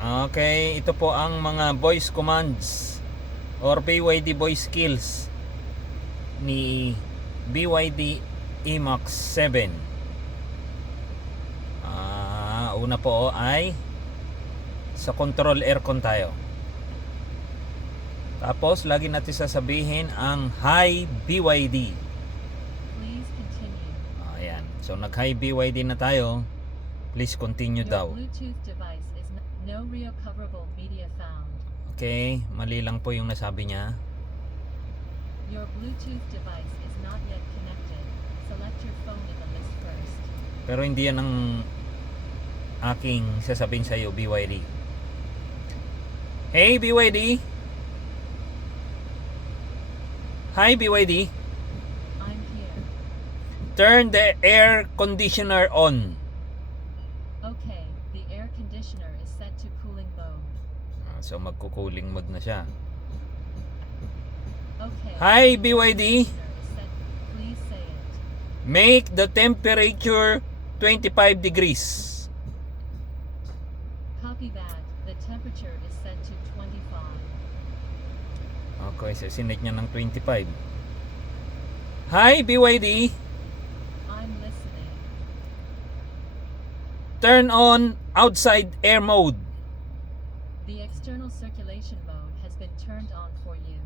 Okay, ito po ang mga voice commands or BYD voice skills ni BYD Emax 7. Una po ay sa control aircon tayo. Tapos lagi natin sasabihin ang hi BYD. Please continue. Ayan. So nag hi BYD na tayo. Please continue Your daw. Bluetooth device is no recoverable media found. Okay, mali lang po yung nasabi niya. Your Bluetooth device is not yet connected. Select your phone in the list first. Pero hindi yan ang aking sasabihin sa iyo, BYD. Hey BYD. Hi BYD. I'm here. Turn the air conditioner on. Okay, the air conditioner is set to cooling mode. So magko-cooling mode na siya. Okay. Hi the air BYD. conditioner is set. Please say it. Make the temperature 25 degrees. Copy that. The temperature is set to 25. Okay, so sinet niya ng 25. Hi BYD. I'm listening. Turn on outside air mode. The external circulation mode has been turned on for you.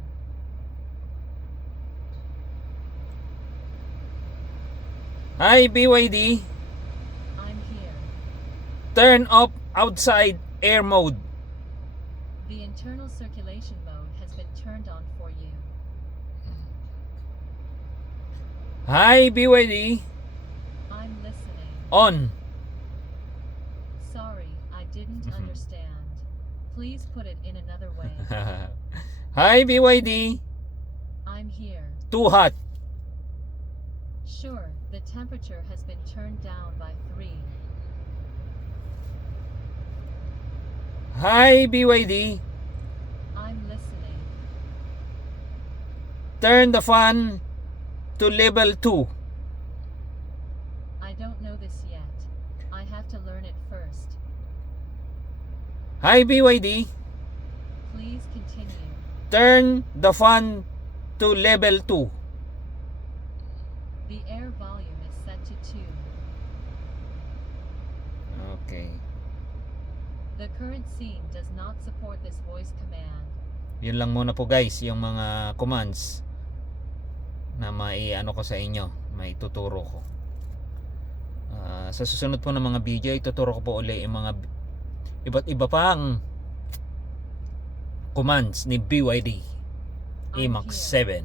Hi BYD. I'm here. Turn off outside air mode. The internal circulation mode has been turned on for you. Hi BYD. I'm listening. On. Sorry, I didn't understand. Please put it in another way. Hi BYD. I'm here. Too hot. Sure, the temperature has been turned down by 3. Hi BYD. I'm listening. Turn the fan to level 2. I don't know this yet. I have to learn it first. Hi BYD. Please continue. Turn the fan to level 2. The air volume is set to 2. Okay. The current scene does not support this voice command. Yun lang muna po guys, yung mga commands na maiano ko sa inyo, may tuturo ko. Sa susunod po ng mga video, ituturo ko po uli yung mga iba't iba pang commands ni BYD Emax 7.